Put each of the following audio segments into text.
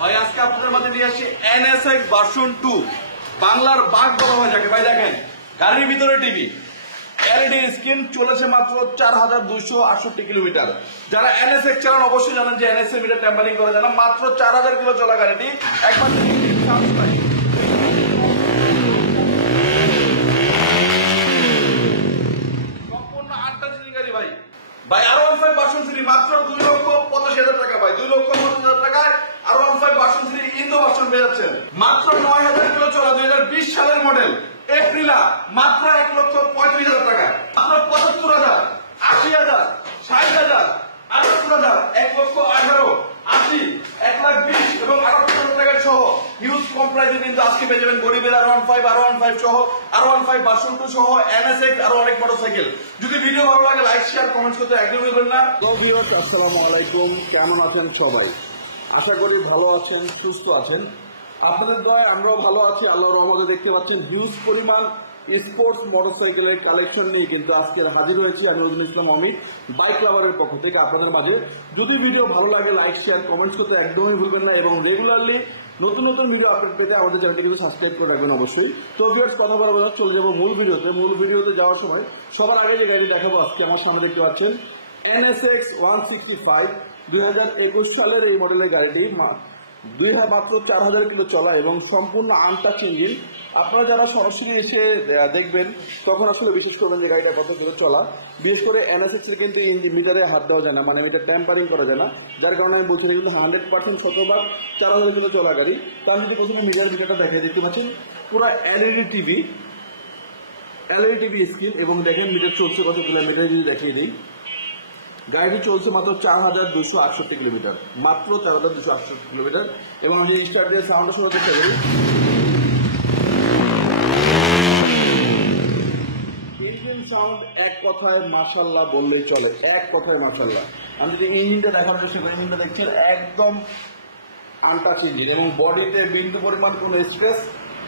ভাই আজকে আপনাদের মাঝে নিয়ে আসছি NSX ভার্সন 2 বাংলার বাঘ বলা হয় যাকে। ভাই দেখেন গাড়ির ভিতরে টিভি, এলইডি স্ক্রিন, চলেছে মাত্র 4268 কিলোমিটার। যারা NSX চালান অবশ্যই জানেন যে NSX মিটার টেম্পারিং করা যায় না। মাত্র 4000 কিলো চলা গাড়িটি একবার সম্পূর্ণ 8টা সিসি গাড়ি ভাই। ভাই R15 ভার্সন 3 মাত্র 2,85,000 টাকা ভাই, 2,85,000 টাকায় R15 ভার্সন 3 ইন্দো ভার্সন পেয়ে যাচ্ছেন। মাত্র 9000 কিলো চলা 2020 সালের মডেল এপ্রিলা, মাত্র 1,35,000 টাকা, মাত্র 75,000, 80,000, 60,000, 78,000, 1,18,000, 80, 1,20,000 এবং 28,000 টাকা সহ হিউজ কম প্রাইসে কিন্তু আজকে পেয়ে যাবেন গরিবের R15 সহ, R15 ভার্সন 2 সহ NSX আরো অনেক মোটরসাইকেল। যদি ভিডিও ভালো লাগে লাইক শেয়ার কমেন্টস করতে একদম ভুলবেন না। তো ভিউয়ার্স আসসালামু আলাইকুম, কেমন আছেন সবাই? আশা করি ভালো আছেন, সুস্থ আছেন। আপনাদের দয়ায় আমরাও ভালো আছি। আল্লাহর রহমতে দেখতে পাচ্ছেন হিউজ পরিমাণ স্পোর্টস মোটরসাইকেলের কালেকশন নিয়ে কিন্তু আজকে হাজির হয়েছি আমি নজরুল ইসলাম অমিত, বাইক লাভারের পক্ষ থেকে আপনাদের মাঝে। যদি ভিডিও ভালো লাগে লাইক শেয়ার কমেন্টস করতে একদমই ভুলবেন না এবং রেগুলারলি নতুন নতুন ভিডিও আপলোড পেতে আমাদের চ্যানেলটিকে সাবস্ক্রাইব করে রাখবেন অবশ্যই। তো ভিউয়ার্স কথা বলা বলা চলে যাবো মূল ভিডিওতে যাওয়ার সময় সবার আগে যে গাড়ি দেখাবো আজকে আমার সামনে দেখতে পাচ্ছেন NSX 165 2021 সালের এই মডেলের গাড়িটি মাত্র 4000 কিলো চলা এবং সম্পূর্ণ আনটাচ ইঞ্জিন। আপনারা যারা সরাসরি এসে দেখবেন তখন আসলে বিশেষ করবেন যে গাড়িটা কত কিলো চলা। বিশেষ করে NSX এর কিন্তু ইঞ্জিন মিটারে হাত দেওয়া যায় না, মানে মিটার টেম্পারিং করা যায় না, যার কারণে আমি বলছি কিন্তু 100% শতভাগ 4000 কিলো চলা গাড়ি। তার যদি প্রথমে মিটারটা দেখে দেখতে পাচ্ছেন পুরো এলইডি টিভি স্ক্রিন এবং দেখেন মিটার চলছে কত কিলোমিটার। যদি দেখিয়ে দিই, গাড়িটি চলছে মাত্র 4268 কিলোমিটার, মাত্র 4268 কিলোমিটার। এবং আমি স্টার্ট দিয়ে সাউন্ড শুরু করতে পারি, ইঞ্জিন সাউন্ড এক কথায় মাশাআল্লাহ বললেই চলে, এক কথায় মাশাআল্লাহ। আমি যদি ইঞ্জিনটা দেখানোর চেষ্টা করি, ইঞ্জিনটা দেখছেন একদম আনটাচ ইঞ্জিন এবং বডিতে বিন্দু পরিমাণ কোনো স্ট্রেস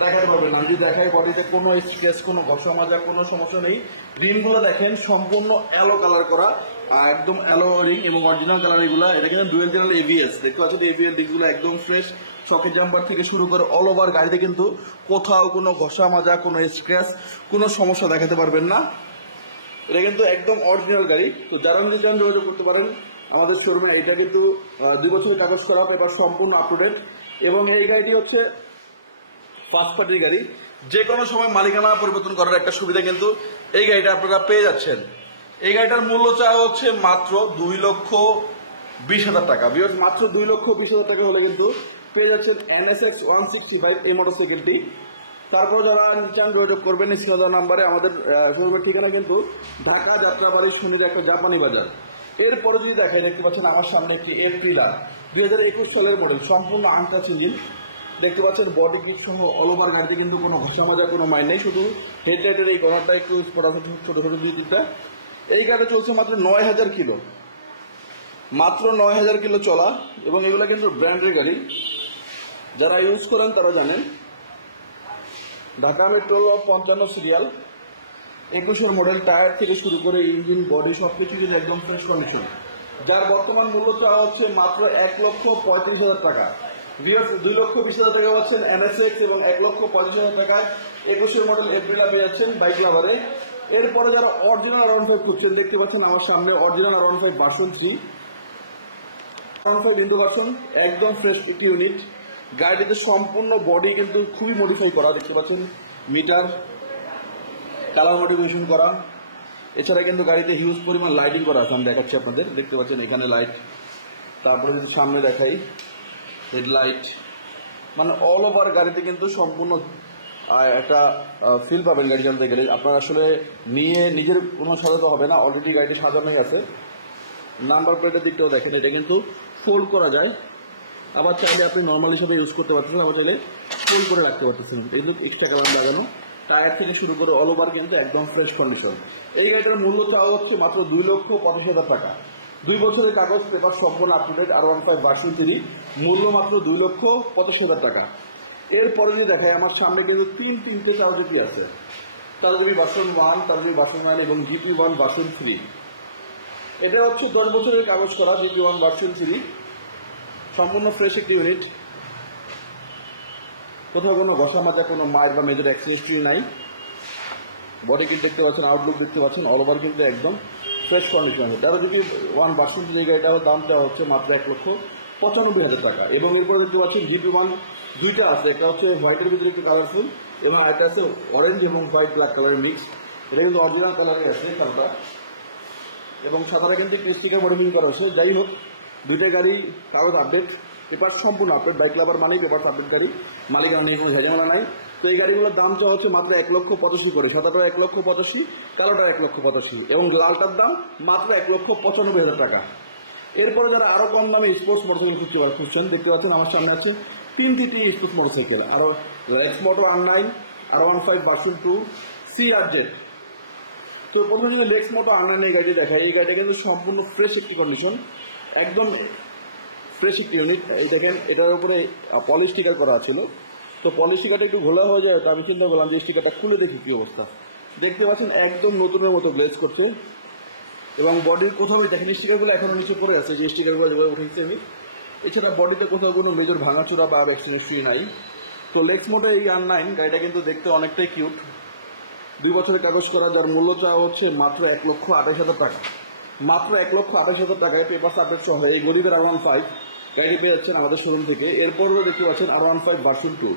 দেখাতে পারবেন না। আমি যদি দেখাই বডিতে কোনো স্ট্রেস, কোনো ঘষা মাজা, কোনো সমস্যা নেই। রিমগুলো দেখেন সম্পূর্ণ অ্যালো কালার করা, একদম অ্যালো রিং এবং অরিজিনাল কালার এগুলা। এটা কিন্তু ডুয়েল চ্যানেল ABS, দেখতে পাচ্ছেন ABS দিকগুলো একদম ফ্রেশ। সকেট জাম্পার থেকে শুরু করে অল ওভার গাড়িতে কিন্তু কোথাও কোনো ঘষা মাজা, কোনো স্ক্র্যাচ, কোনো সমস্যা দেখাতে পারবেন না। এটা কিন্তু একদম অরিজিনাল গাড়ি। তো যারা যদি চান যোগাযোগ করতে পারেন আমাদের শোরুমে। এটা কিন্তু 2 বছরের কাগজ করা, পেপার সম্পূর্ণ আপ টু ডেট এবং এই গাড়িটি হচ্ছে ফার্স্ট পার্টির গাড়ি। যে কোনো সময় মালিকানা পরিবর্তন করার একটা সুবিধা কিন্তু এই গাড়িটা আপনারা পেয়ে যাচ্ছেন। এই গাড়িটার মূল্য চাওয়া হচ্ছে মাত্র 2,20,000 টাকা। মাত্র 2,20,000 টাকা হলে কিন্তু পেয়ে যাচ্ছেন NSX 165 এই মোটরসাইকেলটি। তারপর যারা চান যোগাযোগ করবেন স্ক্রিনে নাম্বারে। আমাদের শোরুমের ঠিকানা কিন্তু ঢাকা যাত্রাবাড়ি শুনে একটা জাপানি বাজার। এরপরে যদি দেখাই, দেখতে পাচ্ছেন আমার সামনে একটি এপ্রিলা 2021 সালের মডেল, সম্পূর্ণ আনটাচ ইঞ্জিন। দেখতে পাচ্ছেন বডি কিট সহ অল ওভার গাড়িতে কিন্তু কোনো ঘষা মাজা, কোনো মাইন নেই, শুধু হেডলাইটের এই কর্নারটা একটু ছোট ছোট দিকটা। এই গাড়ি চলছে মাত্র 9000 কিলো, মাত্র 9000 কিলো চলা এবং এগুলো কিন্তু ব্র্যান্ডের গাড়ি। যারা ইউজ করেন তারা জানেন। Dhaka metro 55 serial, 21 model, tyre থেকে শুরু করে ইঞ্জিন বডি সবকিছু কিন্তু একদম ফ্রেশ কন্ডিশন। যার বর্তমান মূল্য চাওয়া হচ্ছে মাত্র 1,35,000 টাকা। 2,20,000 টাকা পাচ্ছেন NSX এবং 1,35,000 টাকায় 21 মডেল এপ্রিলা পেয়ে যাচ্ছেন বাইক লাভারে। এরপরে যারা অরিজিনাল R15 খুঁজছেন, দেখতে পাচ্ছেন আমার সামনে original R15 version 3, R15 Indo version, একদম ফ্রেশ একটি ইউনিট। গাড়িটিতে সম্পূর্ণ বডি কিন্তু খুবই মডিফাই করা, দেখতে পাচ্ছেন মিটার কালার মডিফিকেশন করা। এছাড়া কিন্তু গাড়িতে হিউজ পরিমাণ লাইটিং করা আছে, আমি দেখাচ্ছি আপনাদের। দেখতে পাচ্ছেন এখানে লাইট, তারপরে যদি সামনে দেখাই হেডলাইট, মানে অল ওভার গাড়িতে কিন্তু সম্পূর্ণ একটা ফিল পাবেন গাড়ি চালাতে গেলে। আপনার আসলে নিয়ে নিজের কোনো সাজাতে হবে না, অলরেডি গাড়িটি সাজানো আছে। নাম্বার প্লেটের দিকটাও দেখেন, এটা কিন্তু ফোল্ড করা যায়, আবার চাইলে আপনি নর্মাল হিসেবে ইউজ করতে পারতেছেন, আবার চাইলে ফোল্ড করে রাখতে পারতেছেন। কিন্তু এক্সট্রা কালার লাগানো, টায়ার থেকে শুরু করে অল ওভার কিন্তু একদম ফ্রেশ কন্ডিশন। এই গাড়িটার মূল্য চাওয়া হচ্ছে মাত্র 2,85,000 টাকা। 2 বছরের কাগজ পেপার সম্পূর্ণ up to date. R15 version 3 মূল্য মাত্র 2,85,000 টাকা। এরপরে যদি দেখায় আমার সামনে কিন্তু তিনটে চার্জার আছে, তারপরে ভার্সন 1, তারপরে ভার্সন 9 এবং GT1 ভার্সন 3। এটা হচ্ছে 10 বছরের কাগজ করা GT1 ভার্সন 3। সম্পূর্ণ ফ্রেশ একটি ইউনিট, কোথাও কোনো ঘষা মাজা, কোনো মাইর বা মেজর অ্যাক্সিডেন্ট নাই। বডি কিট দেখতে পাচ্ছেন, আউটলুক দেখতে পাচ্ছেন, অল ওভার কিন্তু একদম ফ্রেশ কন্ডিশন। তারা যদি 1% যে গাড়িটার দাম দেওয়া হচ্ছে মাত্র 1,95,000 টাকা। এবং এরপরে দেখতে পাচ্ছেন GP1 দুইটা আছে, একটা হচ্ছে হোয়াইটের ভিতরে একটু কালারফুল এবং একটা আছে অরেঞ্জ এবং হোয়াইট ব্ল্যাক কালারের মিক্স। এটা কিন্তু অরিজিনাল কালারে আছে কালারটা, এবং সাদাটা কিন্তু স্টিকার মডিফিং করা হচ্ছে। যাই হোক, দুইটা গাড়ি কাগজ আপডেট, পেপার সম্পূর্ণ আপডেট। বাইক লাভার মানেই পেপার আপডেট গাড়ি, মালিকানা নিয়ে কোনো ঝামেলা নাই। তো এই গাড়িগুলোর দাম চাওয়া হচ্ছে মাত্র 1,85,000 করে। সাদাটা 1,85,000, কালোটা 1,85,000 এবং লালটার দাম মাত্র 1,95,000 টাকা। এরপরে যারা আরো কম দামে স্পোর্টস মোটরসাইকেল খুঁজছেন, দেখতে পাচ্ছেন আমার সামনে আছে 3টি স্পোর্টস মোটরসাইকেল, আরো লেক্স মোটো R9, R15 ভার্সন 2, CRZ। তো প্রথমে যদি লেক্স মোটো R9 এই গাড়িটি দেখায়, এই গাড়িটা কিন্তু সম্পূর্ণ ফ্রেশ একটি কন্ডিশন, একদম ফ্রেশ একটি ইউনিট। এই দেখেন, এটার উপরে পলিশ স্টিকার করা ছিল, তো পলিশ স্টিকারটা একটু ঘোলা হয়ে যায়, তো আমি চিন্তা করলাম যে স্টিকারটা খুলে দেখি কি অবস্থা। দেখতে পাচ্ছেন একদম নতুনের মতো গ্লেজ করছে, এবং বডির কোথাও দেখেন স্টিকারগুলো এখনো নিচে পড়ে আছে, যে স্টিকারগুলো যেভাবে উঠেছে আমি। এছাড়া বডিতে কোথাও কোনো মেজর ভাঙাচোরা বা অ্যাক্সিডেন্ট নাই। তো লেক্স মোটো এই R9 গাড়িটা কিন্তু দেখতে অনেকটাই কিউট, 2 বছরের কাগজ করা, যার মূল্য চাওয়া হচ্ছে মাত্র 1,28,000 টাকা। মাত্র 1,28,000 টাকায় পেপার আপডেট সহ এই গরিবের R15 গাড়ি পেয়ে যাচ্ছেন আমাদের শোরুম থেকে। এরপরও দেখতে পাচ্ছেন R15 ভার্সন 2।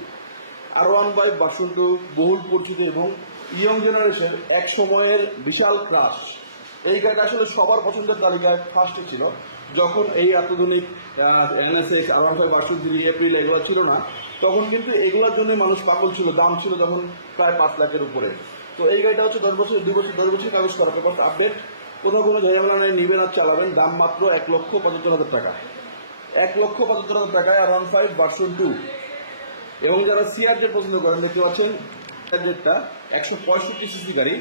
R15 ভার্সন 2 বহুল পরিচিত এবং ইয়ং জেনারেশন এক সময়ের বিশাল ক্রাশ। এই গাড়িটা আসলে সবার পছন্দের তালিকায় ফার্স্টে ছিল, যখন এই আধুনিক NSX, R15 ভার্সন 3, এপ্রিল এগুলো ছিল না, তখন কিন্তু এগুলোর জন্য মানুষ পাগল ছিল। দাম ছিল যখন প্রায় 5 লাখের উপরে। তো এই গাড়িটা হচ্ছে 10 বছর কাগজ করা, পেপার আপডেট, কোথাও কোনো ঝামেলা নেই, নিবেন আর চালাবেন। দাম মাত্র 1,75,000 টাকা। 1,75,000 টাকায় R15 ভার্সন 2। এবং যারা CRZ পছন্দ করেন, দেখতে পাচ্ছেন CRZটা 165 সিসি গাড়ি,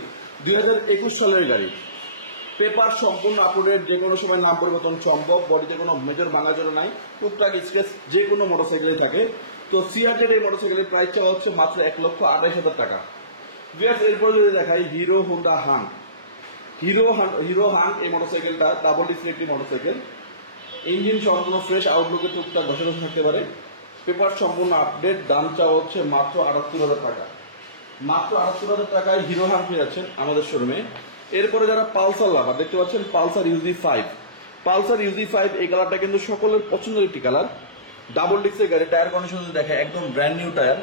2021 সালের গাড়ি, পেপার সম্পূর্ণ আপডেট, যে কোনো সময় নাম পরিবর্তন সম্ভব, বডিতে কোনো মেজর ভাঙাচোরা নাই, টুকটাক স্ক্র্যাচ যে কোনো মোটরসাইকেলে থাকে। তো CRZ এই মোটরসাইকেলের প্রাইস চাওয়া হচ্ছে মাত্র 1,28,000 টাকা। এরপর যদি দেখাই hero Honda Hang, hero Hang এই মোটরসাইকেলটা ডাবল ডিস্ক একটি মোটরসাইকেল, ইঞ্জিন সম্পূর্ণ ফ্রেশ, আউটলুকে টুকটাক ঘষা থাকতে পারে, পেপার সম্পূর্ণ আপডেট। দাম চাওয়া হচ্ছে মাত্র 78,000 টাকা। মাত্র 78,000 টাকায় হিরো হাং পেয়ে যাচ্ছেন আমাদের শোরুমে। এরপরে যারা পালসার লাভার, দেখতে পাচ্ছেন পালসার UZ5। পালসার UZ5 এই কালারটা কিন্তু সকলের পছন্দের একটি কালার, ডাবল ডিস্কের গাড়ি। টায়ার কন্ডিশন যদি দেখে একদম ব্র্যান্ড নিউ টায়ার,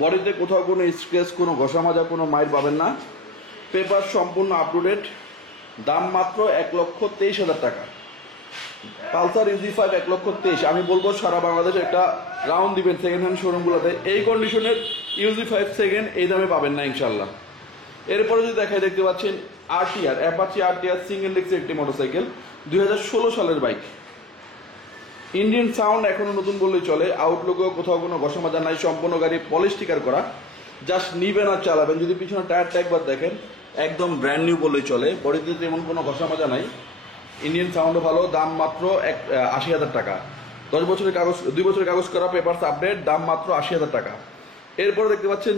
বডিতে কোথাও কোনো স্ক্র্যাচ, কোনো ঘষা মাজা, কোনো মাইর পাবেন না, পেপার সম্পূর্ণ আপ টু ডেট। দাম মাত্র 1,23,000 টাকা। Pulsar UZ5 1,23,000। আমি বলবো সারা বাংলাদেশে একটা রাউন্ড দিবেন সেকেন্ড হ্যান্ড শোরুমগুলোতে, এই কন্ডিশনের UZ5 সেকেন্ড এই দামে পাবেন না ইনশাল্লাহ। এরপরে যদি দেখায়, দেখতে পাচ্ছেন RTR, অ্যাপাচি RTR সিঙ্গেল ডিস্কের একটি মোটরসাইকেল, 2016 সালের বাইক। ইঞ্জিন সাউন্ড এখনো নতুন বললেই চলে, আউটলুকেও কোথাও কোনো ঘষা মাজা নাই, সম্পূর্ণ গাড়ি পলিশ স্টিকার করা, জাস্ট নিবেন আর চালাবেন। যদি পিছনে টায়ারটা একবার দেখেন একদম ব্র্যান্ড নিউ বললেই চলে, বডিতে তেমন কোনো ঘষা মাজা নাই, ইঞ্জিন সাউন্ডও ভালো। দাম মাত্র 80,000 টাকা। 2 বছরের কাগজ করা, পেপারস আপডেট, দাম মাত্র 80,000 টাকা। এরপরে দেখতে পাচ্ছেন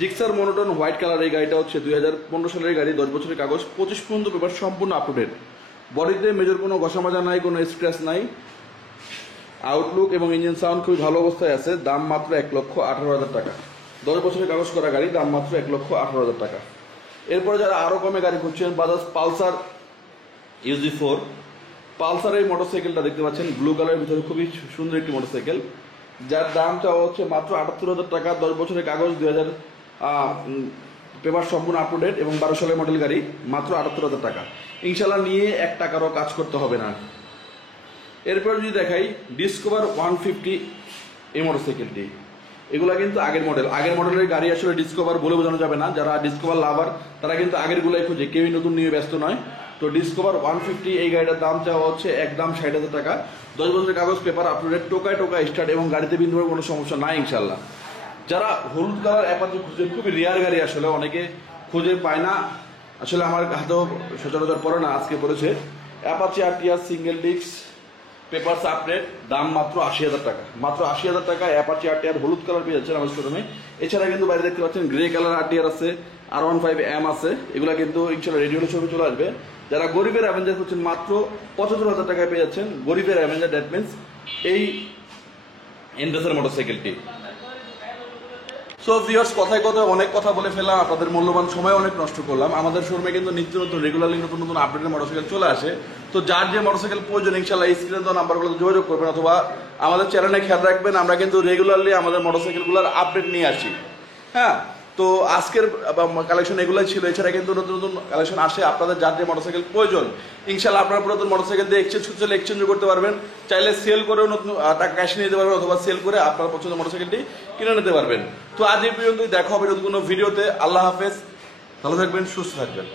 জিক্সার মোনোটন হোয়াইট কালার। এই গাড়িটা হচ্ছে 2015 সালের গাড়ি, 10 বছরের কাগজ, 25 পর্যন্ত পেপার সম্পূর্ণ আপ টু ডেট, বডিতে মেজর কোনো ঘষা মাজা নাই, কোনো স্ক্র্যাচ নাই, আউটলুক এবং ইঞ্জিন সাউন্ড খুবই ভালো অবস্থায় আছে। দাম মাত্র 1,18,000 টাকা। 10 বছরের কাগজ করা গাড়ি, দাম মাত্র 1,18,000 টাকা। এরপরে যারা আরো কমে গাড়ি খুঁজছেন, বাজাজ পালসার UZ4। পালসার এই মোটরসাইকেলটা দেখতে পাচ্ছেন ব্লু কালারের ভিতরে, খুবই সুন্দর একটি মোটরসাইকেল, যার দাম চাওয়া হচ্ছে মাত্র 78,000 টাকা। 10 বছরের কাগজ, 2000 পেপার সম্পূর্ণ আপ টু ডেট এবং 12 সালের মডেল গাড়ি, মাত্র 78,000 টাকা। ইনশাল্লাহ নিয়ে 1 টাকারও কাজ করতে হবে না। এরপর যদি দেখাই ডিসকভার 150 এই মোটরসাইকেলটি, এগুলা কিন্তু আগের মডেলের গাড়ি, আসলে ডিসকভার বলে বোঝানো যাবে না। যারা ডিসকভার লাভার তারা কিন্তু আগের গুলাই খুঁজে, কেউই নতুন নিয়ে ব্যস্ত নয়। তো ডিসকভার 150 এই গাড়িটার দাম চাওয়া হচ্ছে একদম 60,000 টাকা। 10 বছরের কাগজ, পেপার আপ টু ডেট, টোকায় স্টার্ট এবং গাড়িতে বিন্দুর কোনো সমস্যা নাই ইনশাল্লাহ। যারা হলুদ কালার অ্যাপাচি খুঁজে, খুবই রেয়ার গাড়ি, আসলে অনেকে খুঁজে পায় না, আসলে আমার হাতেও সচরাচর পড়ে না, আজকে পড়েছে। Apache RTR single disc, papers update, দাম মাত্র 80,000 টাকা। মাত্র 80,000 টাকা অ্যাপাচি RTR হলুদ কালার পেয়ে যাচ্ছেন আমার শোরুমে। এছাড়া কিন্তু বাইরে দেখতে পাচ্ছেন গ্রে কালার RTR আছে, R15M আছে, এগুলা কিন্তু ইনশাল্লাহ রেডি হলে ছবি চলে আসবে। যারা গরিবের অ্যাভেঞ্জার হচ্ছেন মাত্র 75,000 টাকায় পেয়ে যাচ্ছেন গরিবের অ্যাভেঞ্জার, দ্যাট মিনস এই এন্ড্রেসের মোটরসাইকেলটি। সো ভিউয়ার্স, কথায় কথায় অনেক কথা বলে ফেললাম, আপনাদের মূল্যবান সময় অনেক নষ্ট করলাম। আমাদের শোরুমে কিন্তু নিত্য নতুন রেগুলারলি নতুন নতুন আপডেটের মোটরসাইকেল চলে আসে। তো যার যে মোটরসাইকেল প্রয়োজন ইনশাল্লাহ এই স্ক্রিনে দেওয়া নাম্বারগুলোতে যোগাযোগ করবেন, অথবা আমাদের চ্যানেলে খেয়াল রাখবেন, আমরা কিন্তু রেগুলারলি আমাদের মোটরসাইকেলগুলোর আপডেট নিয়ে আসি। হ্যাঁ, তো আজকের কালেকশন এগুলোই ছিল। এছাড়া কিন্তু নতুন নতুন কালেকশন আসে। আপনাদের যার যে মোটরসাইকেল প্রয়োজন ইনশাল্লাহ আপনারা পুরাতন মোটরসাইকেল দিয়ে এক্সচেঞ্জ করতে চাইলে এক্সচেঞ্জ করতে পারবেন, চাইলে সেল করেও নতুন টাকা ক্যাশ নিয়ে নিতে পারবেন, অথবা সেল করে আপনার পছন্দের মোটরসাইকেলটি কিনে নিতে পারবেন। তো আজ এই পর্যন্তই, দেখা হবে নতুন কোনো ভিডিওতে। আল্লাহ হাফেজ, ভালো থাকবেন, সুস্থ থাকবেন।